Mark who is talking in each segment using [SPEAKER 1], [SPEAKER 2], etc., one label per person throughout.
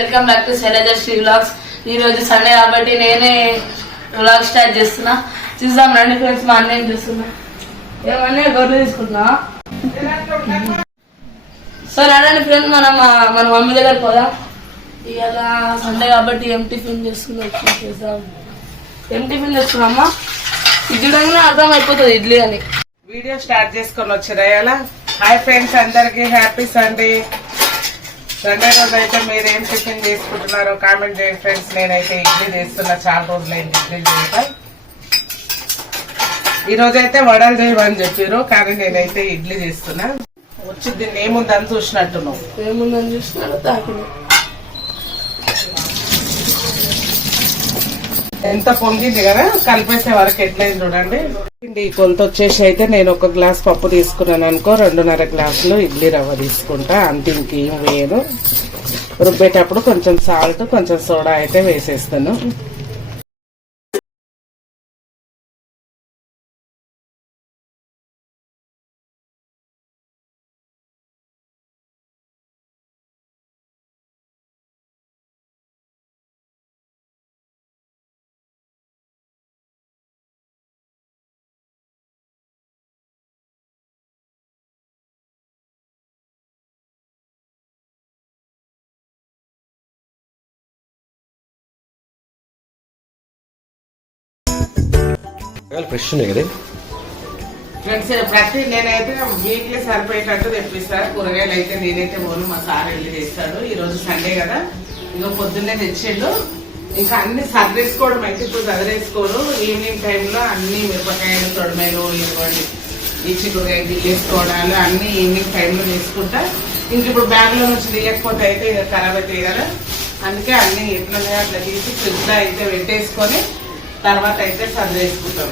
[SPEAKER 1] Welcome back to Shailaja Sri vlogs ఈ రోజు Sunday కాబట్టి నేనే వ్లాగ్ స్టార్ట్ చేస్తున్నా. చూద్దాం రండి ఫ్రెండ్స్ మా అన్నయ్య చూస్తున్నా. ఏమన్నా గొర్రెలు తీసుకుంటున్నా? సో రండి ఫ్రెండ్స్ మనం మన మమ్మీ దగ్గర పోదాం. ఇవాళ సండే కాబట్టి ఏం టిఫిన్ చేసుకుని చేద్దాం. ఏం టిఫిన్ చేసుకున్నామా ఇది చూడంగానే అర్థం అయిపోతుంది ఇడ్లీ అని.
[SPEAKER 2] వీడియో స్టార్ట్ చేసుకొని వచ్చారు ఇలా హాయ్ ఫ్రెండ్స్ అందరికి హ్యాపీ సండే సండే రోజు అయితే మీరు ఏం టిఫిన్ చేసుకుంటున్నారో కామెంట్ చేయండి ఫ్రెండ్స్. నేనైతే ఇడ్లీ చేస్తున్నా. చాలా రోజులైంది ఇడ్లీ చేయటం. ఈ అయితే వడలు చేయమని చెప్పారు కానీ నేనైతే ఇడ్లీ చేస్తున్నా. వచ్చి దీన్ని ఏముందని చూసినట్టు నువ్వు
[SPEAKER 1] ఏముందని చూసినా తాకినా.
[SPEAKER 2] ఎంత పొంగింది కదా కలిపేసే వరకు ఎట్లయింది చూడండి. ఈ కొంత వచ్చేసి అయితే నేను ఒక గ్లాస్ పప్పు తీసుకున్నాను అనుకో రెండున్నర గ్లాసులు ఇడ్లీ రవ్వ తీసుకుంటా. అంత ఇంకేం వేయను. రుబ్బేటప్పుడు కొంచెం సాల్ట్ కొంచెం సోడా అయితే వేసేస్తాను.
[SPEAKER 3] ఫ్రెష్ ఉన్నాయి కదా.
[SPEAKER 2] ఫ్రెండ్స్ ప్రతి నేనైతే వీక్లీ సరిపోయేటట్టు తెప్పిస్తాను కూరగాయలు అయితే నేనైతే పోను మా సార్ వెళ్ళి తెస్తాడు. ఈ రోజు సండే కదా. ఇంకా పొద్దున్నే తెచ్చిండు. ఇంకా అన్ని సర్దేసుకోవడం అయితే ఇప్పుడు సదరేసుకోడు ఈవినింగ్ టైంలో అన్ని మిరపకాయలు తొడమేలు ఇవ్వండి. ఈ చిక్కుడుకాయ గిల్లేసుకోవడాలు అన్ని ఈవినింగ్ టైంలో తీసుకుంటా. ఇంక ఇప్పుడు బ్యాగ్లో నుంచి తీయకపోతే అయితే ఇక ఖరాబ్ అవుతాయి కదా. అందుకే అన్ని ఎట్లా అట్లా తీసి ఫ్రిడ్జ్లో అయితే పెట్టేసుకొని తర్వాత అయితే సర్దేసుకుంటాం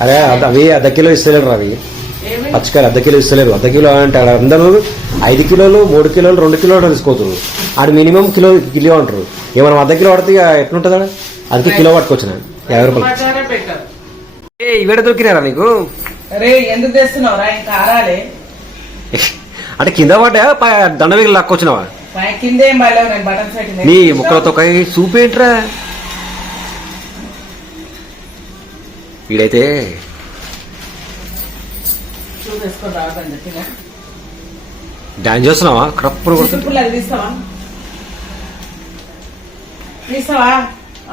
[SPEAKER 3] అరే అద- అవి అర్ధ కిలో ఇస్తలేరు అవి. పచ్చికాయలు అర్ధ కిలో ఇస్తలేరు. అర్ధ కిలో అంటే అందరూ ఐదు కిలోలు మూడు కిలోలు రెండు కిలోలు తీసుకోతున్నారు ఆడు మినిమం కిలో కిలో అంటారు. ఏమైనా అర్ధ కిలో పడితే ఇక ఎట్లుంటుంది ఆడ? అందుకే కిలో పట్టుకొచ్చిన. యాభై రూపాయలు. ఏ ఇవేడ దొరికినారా నీకు?
[SPEAKER 2] రే ఎందుకు తెస్తున్నావురా ఇంకా ఆరాలే.
[SPEAKER 3] అంటే కింద పడ్డా? పై- దండ వేగి లాక్కొచ్చినావా?
[SPEAKER 2] పై కింద ఏం బాగాలేవు నేను బటన్
[SPEAKER 3] నీ ముక్కలతో సూప్ వీడైతే డాన్స్ చేస్తున్నావా? క్రప్పుడు
[SPEAKER 2] తీస్తావా?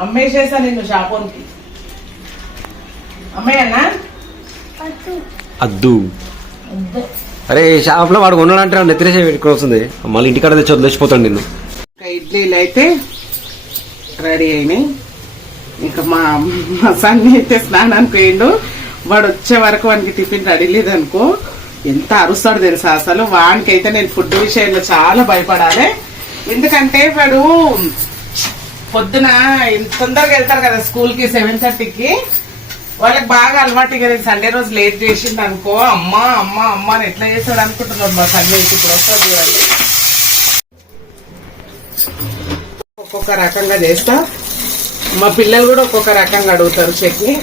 [SPEAKER 2] అమ్మేసేసా షాపోన్కి అమ్మేయన్నా
[SPEAKER 3] అద్దు. అరే షాప్లో వాడు కొన్నాడంటే నెత్తిరేసే పెట్టుకుని వస్తుంది. మళ్ళీ ఇంటికాడ తెచ్చి వదిలేసిపోతాడు నిన్ను.
[SPEAKER 2] ఇడ్లీలు అయితే రెడీ అయినాయి. ఇంకా మా మా సన్ని అయితే స్నానానికి పోయిండు. వాడు వచ్చే వరకు వానికి టిఫిన్ రెడీ లేదనుకో ఎంత అరుస్తాడు తెలుసా అసలు. వానికైతే అయితే నేను ఫుడ్ విషయంలో చాలా భయపడాలి. ఎందుకంటే వాడు పొద్దున తొందరగా వెళ్తారు కదా స్కూల్కి సెవెన్ థర్టీకి. వాళ్ళకి బాగా అలవాటు ఇక నేను సండే రోజు లేట్ చేసిండు అనుకో. అమ్మ అమ్మ అమ్మ అని ఎట్లా చేస్తాడు అనుకుంటున్నాడు మా సండే ఇప్పుడు వస్తుంది చూడండి. ఒక్కొక్క రకంగా చేస్తా. మా పిల్లలు కూడా ఒక్కొక్క రకంగా అడుగుతారు చట్నీ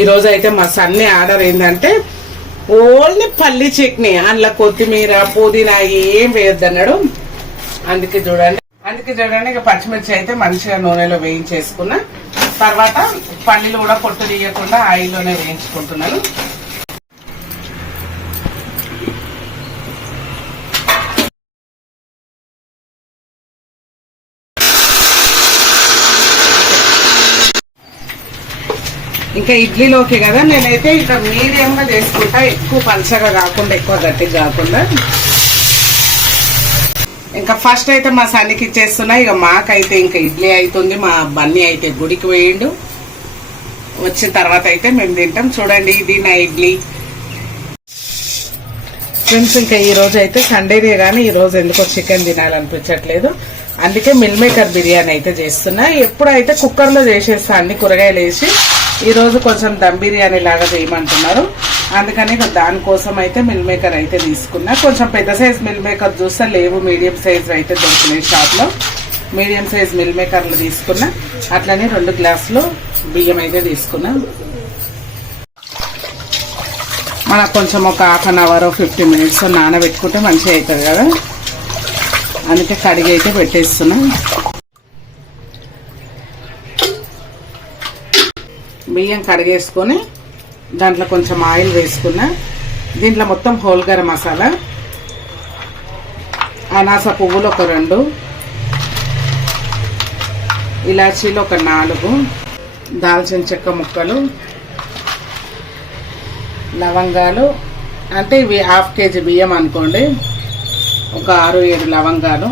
[SPEAKER 2] ఈరోజు అయితే మా సన్ని ఆర్డర్ ఏంటంటే ఓన్లీ పల్లి చట్నీ అందులో కొత్తిమీర పుదీనా ఏం వేయొద్దు అన్నాడు అందుకే చూడండి అందుకే చూడండి ఇక పచ్చిమిర్చి అయితే మంచిగా నూనెలో వేయించేసుకున్నా. తర్వాత పల్లీలు కూడా పొట్టు తీయకుండా ఆయిల్లోనే వేయించుకుంటున్నాను. ఇంకా ఇడ్లీలోకి కదా. నేనైతే ఇక మీడియంగా చేసుకుంటా. ఎక్కువ పంచగా కాకుండా ఎక్కువ గట్టిగా కాకుండా. ఇంకా ఫస్ట్ అయితే మా సన్నికి ఇచ్చేస్తున్నా. ఇక మాకైతే ఇంకా ఇడ్లీ అవుతుంది మా బన్నీ అయితే గుడికి పోయిండు. వచ్చిన తర్వాత అయితే మేము తింటాం. చూడండి ఇది నా ఇడ్లీ. ఫ్రెండ్స్ ఇంకా ఈరోజు అయితే సండేనే కానీ ఈరోజు ఎందుకో చికెన్ తినాలనిపించట్లేదు. అందుకే మిల్ మేకర్ బిర్యానీ అయితే చేస్తున్నా. ఎప్పుడైతే కుక్కర్లో చేసేస్తా అన్ని కూరగాయలు వేసి ఈరోజు కొంచెం దమ్ బిర్యానీ లాగా చేయమంటున్నారు. అందుకని దానికోసం అయితే మిల్ మేకర్ అయితే తీసుకున్నా. కొంచెం పెద్ద సైజ్ మిల్ మేకర్ చూస్తే లేవు. మీడియం సైజ్ అయితే దొరికినాయి షాప్లో మీడియం సైజ్ మిల్ మేకర్లు తీసుకున్నా. అట్లనే రెండు గ్లాసులు బియ్యం అయితే తీసుకున్నా. మనకు కొంచెం ఒక half an hour fifty minutes నానబెట్టుకుంటే మంచిగా అవుతుంది కదా. అందుకే కడిగి అయితే పెట్టేస్తున్నాం. బియ్యం కడిగేసుకొని దాంట్లో కొంచెం ఆయిల్ వేసుకున్నా. దీంట్లో మొత్తం హోల్ గరం మసాలా అనాస పువ్వులు ఒక రెండు ఇలాచీలు ఒక నాలుగు దాల్చిన చెక్క ముక్కలు లవంగాలు అంటే ఇవి హాఫ్ కేజీ బియ్యం అనుకోండి. ఒక ఆరు ఏడు లవంగాలు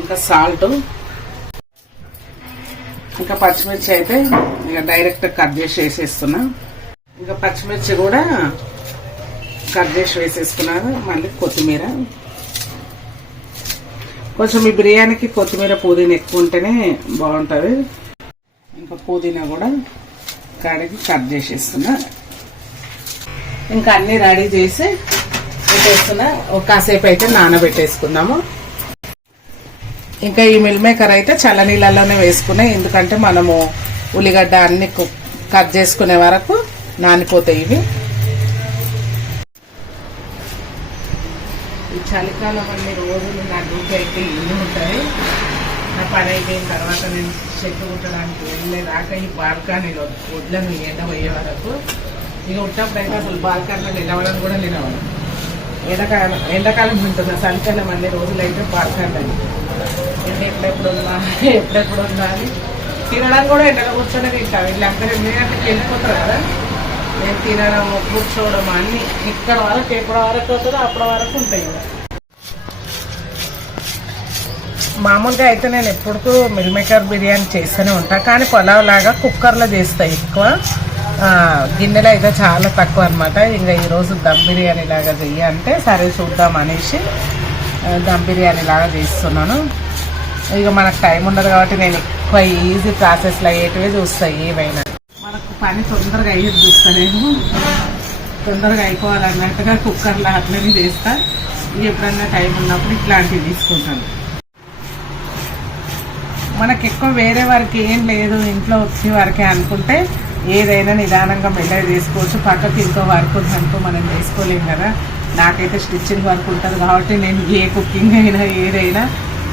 [SPEAKER 2] ఇంకా సాల్టు ఇంకా పచ్చిమిర్చి అయితే ఇక డైరెక్ట్ కట్ చేసి వేసేస్తున్నా. ఇంకా పచ్చిమిర్చి కూడా కట్ చేసి వేసేసుకున్నాను. మళ్ళీ కొత్తిమీర. కొంచెం ఈ బిర్యానీకి కొత్తిమీర పుదీనా ఎక్కువ ఉంటేనే బాగుంటుంది. ఇంకా పుదీనా కూడా కడిగి కట్ చేసేస్తున్నా. ఇంకా అన్ని రెడీ చేసి పెట్టేస్తున్నా. ఒక కాసేపు అయితే నానబెట్టేసుకుందాము. ఇంకా ఈ మిల్ మేకర్ అయితే చల్ల నీళ్ళలోనే వేసుకునే ఎందుకంటే మనము ఉల్లిగడ్డ అన్ని కట్ చేసుకునే వరకు నానిపోతాయి ఇవి. ఈ చలికాలం అన్ని రోజులు నా డ్యూటీ అయితే ఇల్లు ఉంటాయి నా పని అయిపోయిన తర్వాత నేను చెట్టు కుట్టడానికి వెళ్ళేదాకా ఈ బాల్కనీలో వడ్లను ఎండ పోయే వరకు. ఇక ఉన్నప్పుడు అయితే అసలు బాల్కనీలో నిలవడం కూడా నిలవడం ఎండాకాలం ఎండాకాలం ఉంటుంది. చలికాలం అన్ని రోజులు అయితే బాల్కనీ ఎండ ఎప్పుడెప్పుడు ఉన్నా ఎప్పుడెప్పుడు ఉన్నా అని. తినడం కూడా ఎండలో కూర్చొని తింటాం వీళ్ళందరూ ఎనిమిది గంటలకు వెళ్ళిపోతారు కదా. నేను తినడం కూర్చోవడం అన్ని ఇక్కడ వరకు ఎప్పటి వరకు అవుతుందో అప్పటి వరకు ఉంటాయి మామూలుగా అయితే నేను ఎప్పుడు మిల్ మేకర్ బిర్యానీ చేస్తూనే ఉంటాను కానీ పొలావ్ లాగా కుక్కర్లో చేస్తాయి ఎక్కువ. గిన్నెలో అయితే చాలా తక్కువ అనమాట ఇంకా ఈరోజు దమ్ బిర్యానీ లాగా చెయ్యి అంటే సరే చూద్దాం అనేసి దమ్ బిర్యానీ లాగా చేస్తున్నాను. ఇక మనకు టైం ఉండదు కాబట్టి నేను ఎక్కువ ఈజీ ప్రాసెస్లో అయ్యేటివే చూస్తాయి ఏవైనా. మనకు పని తొందరగా అయ్యేది చూస్తా తొందరగా అయిపోవాలన్నట్టుగా కుక్కర్లో అట్లనే చేస్తా. ఎప్పుడన్నా టైం ఉన్నప్పుడు ఇట్లాంటివి తీసుకుంటాను. మనకు ఎక్కువ వేరే వారికి ఏం లేదు ఇంట్లో వచ్చే వారికే అనుకుంటే ఏదైనా నిదానంగా మెల్లగా చేసుకోవచ్చు. పక్కకి ఇంకో వర్క్ ఉందనుకో మనం చేసుకోలేం కదా. నాకైతే స్టిచ్చింగ్ వర్క్ ఉంటుంది కాబట్టి నేను ఏ కుకింగ్ అయినా ఏదైనా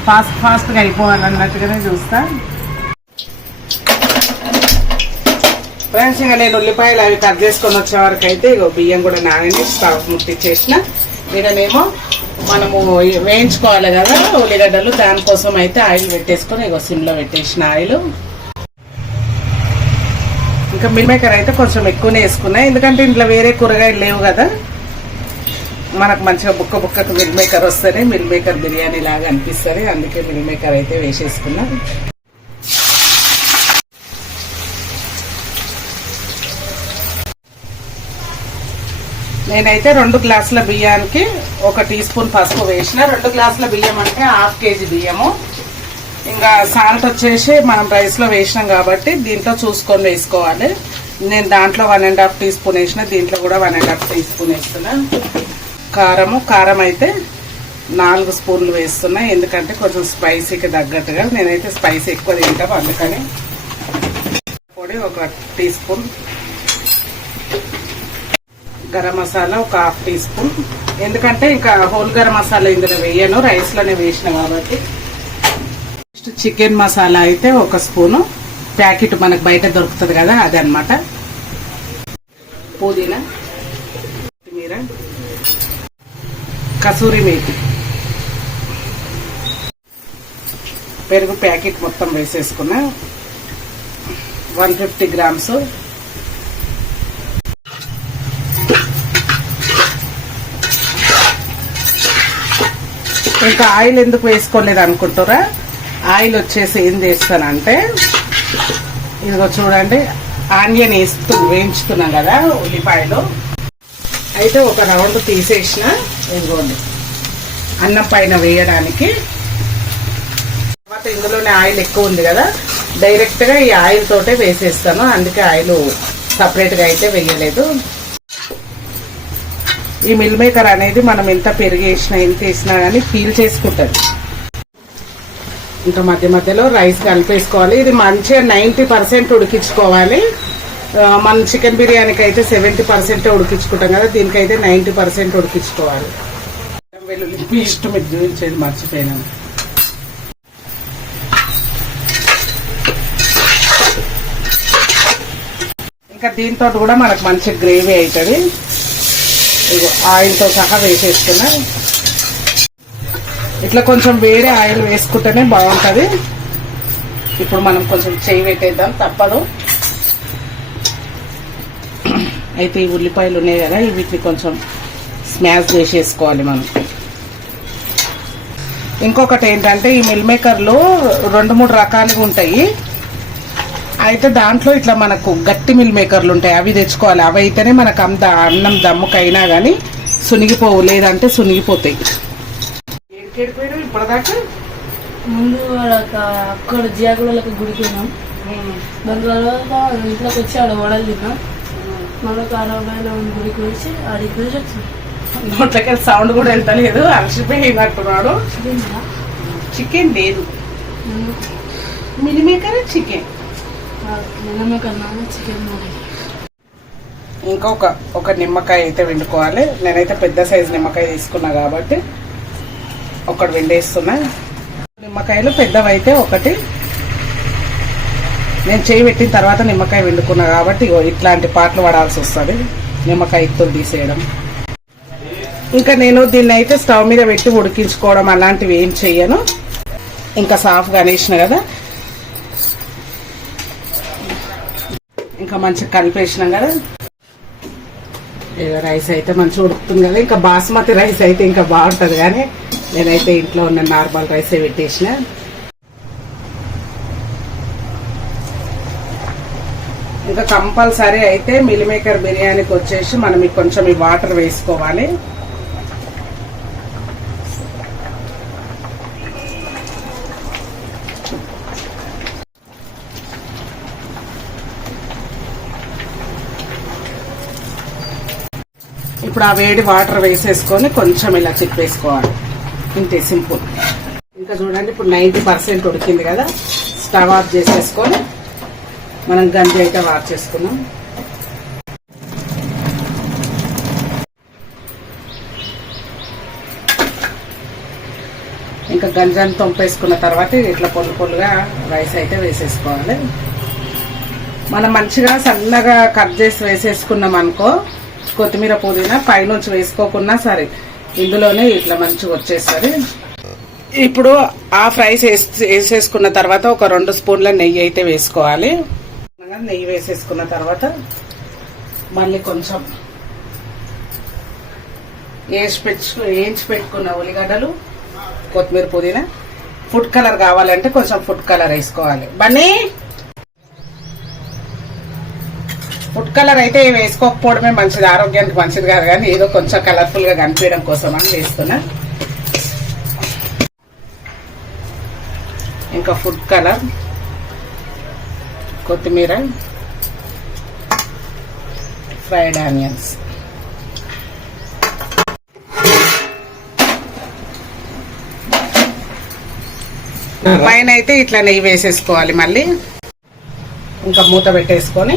[SPEAKER 2] ఫాస్ట్ ఫాస్ట్గా అయిపోవాలన్నట్టుగానే చూస్తా. ఫ్రెండ్స్ ఇంకా నేను ఉల్లిపాయలు అవి కట్ చేసుకొని వచ్చే వరకు అయితే ఇగో బియ్యం కూడా నానని స్టవ్ ముట్టించేసిన ఇకనేమో మనము వేయించుకోవాలి కదా ఉల్లిగడ్డలు. దానికోసం అయితే ఆయిల్ పెట్టేసుకొని ఇగో సిమ్లో పెట్టేసిన ఆయిల్. ఇంకా మిల్ మేకర్ అయితే కొంచెం ఎక్కువనే వేసుకున్నాయి ఎందుకంటే ఇంట్లో వేరే కూరగాయలు లేవు కదా. మనకు మంచిగా బుక్క బుక్కకు మిల్ మేకర్ వస్తేనే మిల్ మేకర్ బిర్యానీ లాగా అనిపిస్తుంది. అందుకే మిల్ మేకర్ అయితే వేసేసుకున్నా. నేనైతే రెండు గ్లాసుల బియ్యానికి ఒక టీ స్పూన్ పసుపు వేసిన. రెండు గ్లాసుల బియ్యం అంటే హాఫ్ కేజీ బియ్యము. ఇంకా సాల్ట్ వచ్చేసి మనం రైస్లో వేసినాం కాబట్టి దీంట్లో చూసుకొని వేసుకోవాలి. నేను దాంట్లో one and half teaspoon వేసిన దీంట్లో కూడా one and half teaspoon వేస్తున్నాను కారము కారం అయితే నాలుగు స్పూన్లు వేస్తున్నా ఎందుకంటే కొంచెం స్పైసీకి తగ్గట్టుగా నేనైతే స్పైసీ ఎక్కువ తింటాం అందుకని పొడి ఒక టీ స్పూన్. గరం మసాలా ఒక హాఫ్ టీ స్పూన్. ఎందుకంటే ఇంకా హోల్ గరం మసాలా ఇందులో వేయను రైస్లోనే వేసిన కాబట్టి. నెక్స్ట్ చికెన్ మసాలా అయితే ఒక స్పూను. ప్యాకెట్ మనకు బయట దొరుకుతుంది కదా అది పుదీనా కొత్తిమీర కసూరి మేతి. పెరుగు ప్యాకెట్ మొత్తం వేసేసుకున్నా. One fifty grams. ఇంకా ఆయిల్ ఎందుకు వేసుకోలేదు అనుకుంటారా? ఆయిల్ వచ్చేసి ఏం చేస్తానంటే ఇదిగో చూడండి ఆనియన్ వేస్తూ వేయించుకున్నాం కదా ఉల్లిపాయలు. అయితే ఒక రౌండ్ తీసేసిన. ఇదిగోండి. అన్నం పైన వేయడానికి తర్వాత ఇందులోనే ఆయిల్ ఎక్కువ ఉంది కదా డైరెక్ట్గా ఈ ఆయిల్ తోటే వేసేస్తాను. అందుకే ఆయిల్ సపరేట్గా అయితే వేయలేదు. ఈ మిల్ మేకర్ అనేది మనం ఎంత పెరిగేసినా ఎంత వేసినా కానీ ఫీల్ చేసుకుంటుంది. ఇంకా మధ్య మధ్యలో రైస్ కలిపేసుకోవాలి. ఇది మంచిగా నైంటీ పర్సెంట్ ఉడికించుకోవాలి. మన చికెన్ బిర్యానీకి అయితే సెవెంటీ పర్సెంట్ ఉడికించుకుంటాం కదా దీనికైతే నైంటీ పర్సెంట్ ఉడికించుకోవాలి. వెల్లుల్లి పేస్ట్ మీకు చూపించేది మర్చిపోయినాను ఇంకా దీంతో కూడా మనకు మంచి గ్రేవీ అవుతుంది ఆయిల్తో సహా వేసేసుకున్నా ఇట్లా కొంచెం వేరే ఆయిల్ వేసుకుంటేనే బాగుంటుంది. ఇప్పుడు మనం కొంచెం చేయి పెట్టేద్దాం తప్పదు. అయితే ఈ ఉల్లిపాయలు ఉన్నాయి కదా వీటిని కొంచెం స్మాష్ చేసేసుకోవాలి మనం. ఇంకొకటి ఏంటంటే ఈ మిల్ మేకర్లు రెండు మూడు రకాలుగా ఉంటాయి. అయితే దాంట్లో ఇట్లా మనకు గట్టి మిల్ మేకర్లు ఉంటాయి. అవి తెచ్చుకోవాలి. అవి అయితేనే మనకు అంత అన్నం దమ్ముకైనా కానీ సునిగిపోవు లేదంటే సునిగిపోతాయి. ఇప్పటిదాకా?
[SPEAKER 1] ముందు అక్కడ జియాకులకు గుడికి వెళ్ళాం దాని తర్వాత ఇంట్లోకి వచ్చి ఆడ వడలు తిన్నాం. గుడికి వచ్చి వచ్చి వచ్చినాం
[SPEAKER 2] నోట్లకి సౌండ్ కూడా వెళ్తలేదు అలసిపోయినట్టున్నాడు. చికెన్? లేదు.
[SPEAKER 1] నేను
[SPEAKER 2] మిల్ మేకర్ చికెన్
[SPEAKER 1] కన్నా చికెన్
[SPEAKER 2] ఇంకొక ఒక నిమ్మకాయ అయితే వండుకోవాలి నేనైతే పెద్ద సైజు నిమ్మకాయ తీసుకున్నా కాబట్టి. ఒకటి వెండేస్తున్నా నిమ్మకాయలు పెద్దవైతే ఒకటి. నేను చేయి పెట్టిన తర్వాత నిమ్మకాయ వండుకున్నా కాబట్టి ఇట్లాంటి పాటలు పడాల్సి వస్తుంది. నిమ్మకాయ ఇత్తులు తీసేయడం. ఇంకా నేను దీన్ని అయితే స్టవ్ మీద పెట్టి ఉడికించుకోవడం అలాంటివి ఏం చెయ్యను. ఇంకా సాఫ్గా అనేసిన కదా. ఇంకా మంచిగా కలిపేసినాం కదా. ఏదో రైస్ అయితే మంచిగా ఉడుకుతుంది కదా. ఇంకా బాస్మతి రైస్ అయితే ఇంకా బాగుంటుంది కానీ నేనైతే ఇంట్లో ఉన్న నార్మల్ రైసే పెట్టేసిన. ఇంకా కంపల్సరీ అయితే మిల్ మేకర్ బిర్యానీకి వచ్చేసి మనం కొంచెం ఈ వాటర్ వేసుకోవాలి. ఇప్పుడు ఆ వేడి వాటర్ వేసేసుకొని కొంచెం ఇలా తిప్పేసుకోవాలి. ఇంతే సింపుల్. ఇంకా చూడండి ఇప్పుడు నైంటీ పర్సెంట్ ఉడికింది కదా స్టవ్ ఆఫ్ చేసేసుకొని మనం గంజి అయితే వాక్ చేసుకున్నాం. ఇంకా గంజాన్ని తొంపేసుకున్న తర్వాత ఇట్లా పొల్లు పొల్లుగా రైస్ అయితే వేసేసుకోవాలి. మనం మంచిగా సన్నగా కట్ చేసి వేసేసుకున్నాం అనుకో కొత్తిమీర పుదీనా పైనుంచి వేసుకోకున్నా సరే ఇందులోనే ఇట్లా మంచిగా వచ్చేస్తుంది. ఇప్పుడు ఆ రైస్ వేసేసుకున్న తర్వాత ఒక రెండు స్పూన్ల నెయ్యి అయితే వేసుకోవాలి. నెయ్యి వేసేసుకున్న తర్వాత మళ్ళీ కొంచెం వేసి పెట్టు వేయించి పెట్టుకున్న ఉల్లిగడ్డలు కొత్తిమీర పుదీనా ఫుడ్ కలర్ కావాలంటే కొంచెం ఫుడ్ కలర్ వేసుకోవాలి. బన్నీ! ఫుడ్ కలర్ అయితే వేసుకోకపోవడమే మంచిది. ఆరోగ్యానికి మంచిది కాదు కానీ ఏదో కొంచెం కలర్ఫుల్గా కనిపించడం కోసం అని వేస్తున్నా. ఇంకా ఫుడ్ కలర్ కొత్తిమీర ఫ్రైడ్ ఆనియన్స్ పైన అయితే ఇట్లా నెయ్యి వేసేసుకోవాలి మళ్ళీ. ఇంకా మూత పెట్టేసుకొని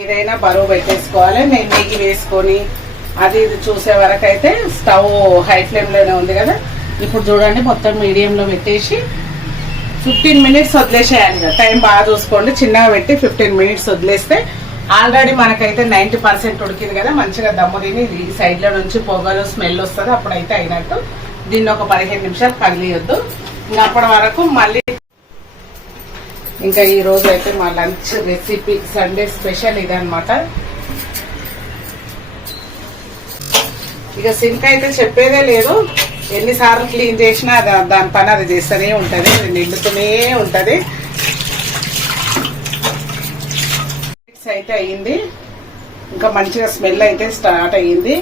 [SPEAKER 2] ఏదైనా బరువు పెట్టేసుకోవాలి. నేను నెయ్యి వేసుకొని అది ఇది చూసే వరకు అయితే స్టవ్ హై ఫ్లేమ్లోనే ఉంది కదా. ఇప్పుడు చూడండి మొత్తం మీడియంలో పెట్టేసి ఫిఫ్టీన్ మినిట్స్ వదిలేసేయాలి టైం బాగా చూసుకోండి. చిన్నగా పెట్టి ఫిఫ్టీన్ మినిట్స్ వదిలేస్తే ఆల్రెడీ మనకైతే నైన్టీ పర్సెంట్ ఉడికింది కదా మంచిగా దమ్ము తిని ఈ సైడ్లో నుంచి పొగలు స్మెల్ వస్తుంది అప్పుడైతే అయినట్టు. దీన్ని ఒక పదిహేను నిమిషాలు పగిలియొద్దు ఇంకా అప్పటి వరకు మళ్ళీ ఇంకా ఈ రోజు అయితే మా లంచ్ రెసిపీ సండే స్పెషల్ ఇదనమాట ఇక సింక్ అయితే చెప్పేదే లేదు. ఎన్నిసార్లు క్లీన్ చేసినా దాని పని అది చేస్తూనే ఉంటుంది. నిండుతూనే ఉంటుంది. అయితే అయ్యింది ఇంకా మంచిగా స్మెల్ అయితే స్టార్ట్ అయ్యింది.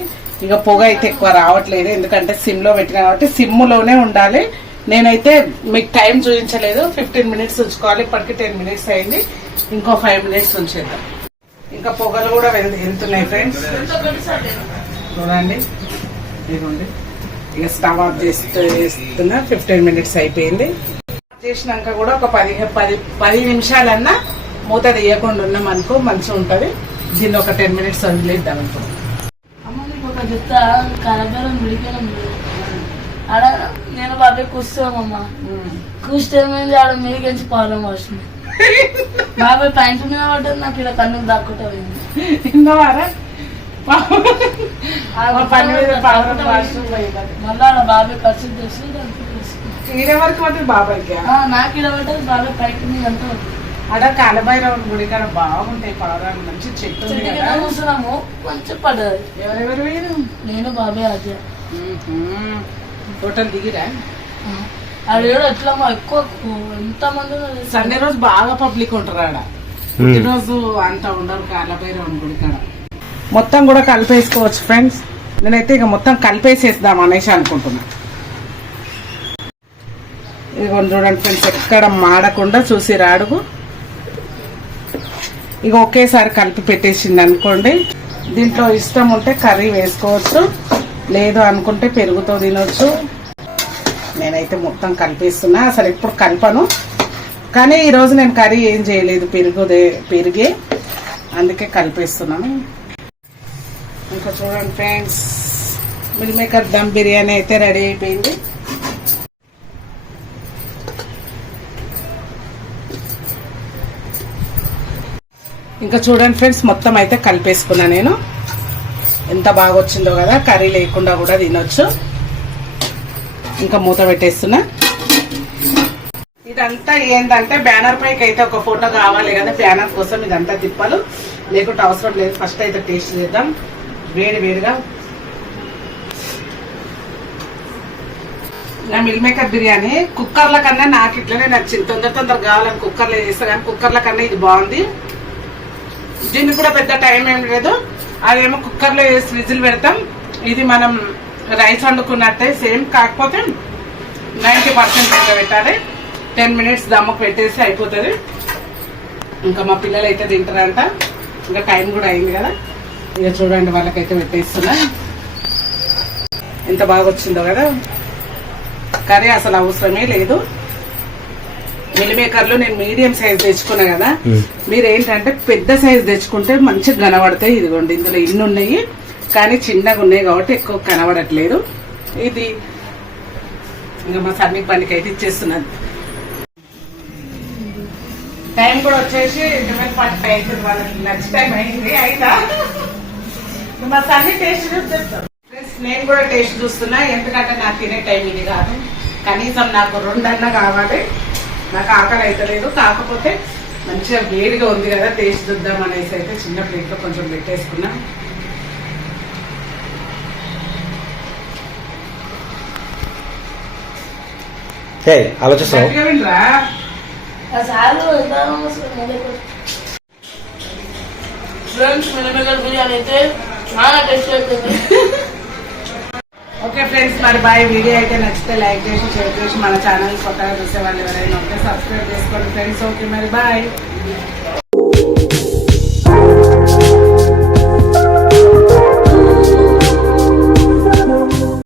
[SPEAKER 2] ఇక పొగ అయితే ఎక్కువ రావట్లేదు. ఎందుకంటే సిమ్లో పెట్టిన కాబట్టి సిమ్లోనే ఉండాలి. నేనైతే మీకు టైం చూపించలేదు. ఫిఫ్టీన్ మినిట్స్ ఉంచుకోవాలి. ఇప్పటికి టెన్ మినిట్స్ అయింది. ఇంకో ఫైవ్ మినిట్స్ ఉంచేద్దాం. ఇంకా పొగలు కూడా వెళ్తున్నాయి ఫ్రెండ్స్. చూడండి. ఇదిగోండి. ఇక స్టవ్ ఆఫ్ చేస్తూ చేస్తున్నా ఫిఫ్టీన్ మినిట్స్ అయిపోయింది. చేసినాక కూడా ఒక పది పది పది నిమిషాలన్నా మూత తీయకుండా ఉన్నాం అనుకో మంచిగా ఉంటది. దీన్ని ఒక టెన్ మినిట్స్ వదిలేద్దాం అనుకో.
[SPEAKER 1] అమ్మ నీకు ఒక జత కలబెరం విడిపోయినాం ఆడ నేను బాబాయ్ కూర్చోమమ్మా. కూర్చో ఏమైంది ఆడ మీదకించి పాలం వచ్చింది బాబాయ్ ప్యాంట్ మీద పడ్డది నాకు ఇలా కన్నుకు దాక్కుంటా పోయింది.
[SPEAKER 2] పని మీద.
[SPEAKER 1] మళ్ళీ బాబాయ్ ఖర్చు చేసి
[SPEAKER 2] వరకు పడుతుంది బాబాయ్కి?
[SPEAKER 1] ఆ, నాకు ఇలా పడ్డది బాబాయ్ పైకి మీద అంతా పడ్డది.
[SPEAKER 2] అడ కాలభైరవ గుడి కాడ బాగుంటాయి పావురాలు మంచి చెట్టు
[SPEAKER 1] కూర్చున్నాము మంచిగా పడ్డది.
[SPEAKER 2] ఎవరెవరు వీరు
[SPEAKER 1] నేను బాబాయ్ అదే
[SPEAKER 2] టోటల్ దిగిరా?
[SPEAKER 1] ఆడ ఏడో ఎట్లా ఎక్కువ ఎంత మంది?
[SPEAKER 2] సండే రోజు బాగా పబ్లిక్ ఉంటారు ఆడ. పుట్టినరోజు అంత ఉండరు కాలభైరవ గుడి కాడ. మొత్తం కూడా కలిపేసుకోవచ్చు ఫ్రెండ్స్ నేనైతే ఇక మొత్తం కలిపేసేద్దాం అనేసి అనుకుంటున్నా. ఇక చూడండి ఫ్రెండ్స్ ఎక్కడ మాడకుండా చూసి రాడుగు ఇక ఒకేసారి కలిపి పెట్టేసింది అనుకోండి. దీంట్లో ఇష్టం ఉంటే కర్రీ వేసుకోవచ్చు లేదు అనుకుంటే పెరుగుతో తినొచ్చు. నేనైతే మొత్తం కలిపేస్తున్నా అసలు ఎప్పుడు కలపను. కానీ ఈరోజు నేను కర్రీ ఏం చేయలేదు పెరుగుదే పెరిగే. అందుకే కలిపేస్తున్నాను. ఇంకా చూడండి friends meal maker dum biryani అయితే రెడీ అయిపోయింది. ఇంకా చూడండి ఫ్రెండ్స్ మొత్తం అయితే కలిపేసుకున్నా నేను. ఎంత బాగా వచ్చిందో కదా కర్రీ లేకుండా కూడా తినొచ్చు. ఇంకా మూత పెట్టేస్తున్నా. ఇదంతా ఏంటంటే బ్యానర్ పైకి అయితే ఒక ఫోటో కావాలి కదా బ్యానర్ కోసం ఇదంతా తిప్పాలు. లేకుంటే అవసరం లేదు ఫస్ట్ అయితే టేస్ట్ చేద్దాం. వేడి వేడిగా. నా మిల్ మేకర్ బిర్యానీ కుక్కర్ల కన్నా నాకు ఇట్లనే నచ్చింది. తొందర తొందర కావాలని కుక్కర్లో చేస్తా కానీ కుక్కర్ల కన్నా ఇది బాగుంది. దీనికి కూడా పెద్ద టైం ఏం లేదు. అదేమో కుక్కర్లో వేసి విజిల్ పెడతాం. ఇది మనం రైస్ వండుకున్నట్టే సేమ్ కాకపోతే నైంటీ పర్సెంట్ పెట్టాలి. టెన్ మినిట్స్ దమ్మకు పెట్టేసి అయిపోతుంది. ఇంకా మా పిల్లలు అయితే తింటారంట. ఇంకా టైం కూడా అయింది కదా. ఇక చూడండి వాళ్ళకైతే పెట్టేస్తున్నా. ఎంత బాగా వచ్చిందో కదా? కర్రీ అసలు అవసరమే లేదు. మిలిమేకర్లు నేను మీడియం సైజ్ తెచ్చుకున్నా కదా. మీరు ఏంటంటే పెద్ద సైజ్ తెచ్చుకుంటే మంచిగా కనబడతాయి. ఇదిగోండి ఇందులో ఇన్ని ఉన్నాయి కానీ చిన్నగా ఉన్నాయి కాబట్టి ఎక్కువ కనబడట్లేదు. ఇది ఇంకా మా సన్ని పనికి అయితే ఇచ్చేస్తున్నాను టైం కూడా వచ్చేసి ట్వెల్వ్ ఫార్టీ ఫైవ్ అవుతుంది వాళ్ళకి. లంచ్ టైం అయింది అయితా మా సన్ని టేస్ట్ చూపిస్తాం నేను కూడా టేస్ట్ చూస్తున్నా ఎందుకంటే నాకు తినే టైం ఇది కాదు. కనీసం నాకు రెండన్నా కావాలి. నాకు ఆకలి అవుతలేదు కాకపోతే మంచిగా వేడిగా ఉంది కదా టేస్ట్ చూద్దాం అనేసి అయితే చిన్న ప్లేట్లో కొంచెం పెట్టేసుకున్నా.
[SPEAKER 3] ఆలోచిస్తావు?
[SPEAKER 1] ఫ్రెండ్స్ మినిమేకర్ బిర్యానీ అయితే
[SPEAKER 2] ఓకే ఫ్రెండ్స్ మరి బాయ్ వీడియో అయితే నచ్చితే లైక్ చేసి షేర్ చేసి మన ఛానల్ కొత్తగా చూసే వాళ్ళు ఎవరైనా ఉంటే సబ్స్క్రైబ్ చేసుకోండి ఫ్రెండ్స్ ఓకే మరి బాయ్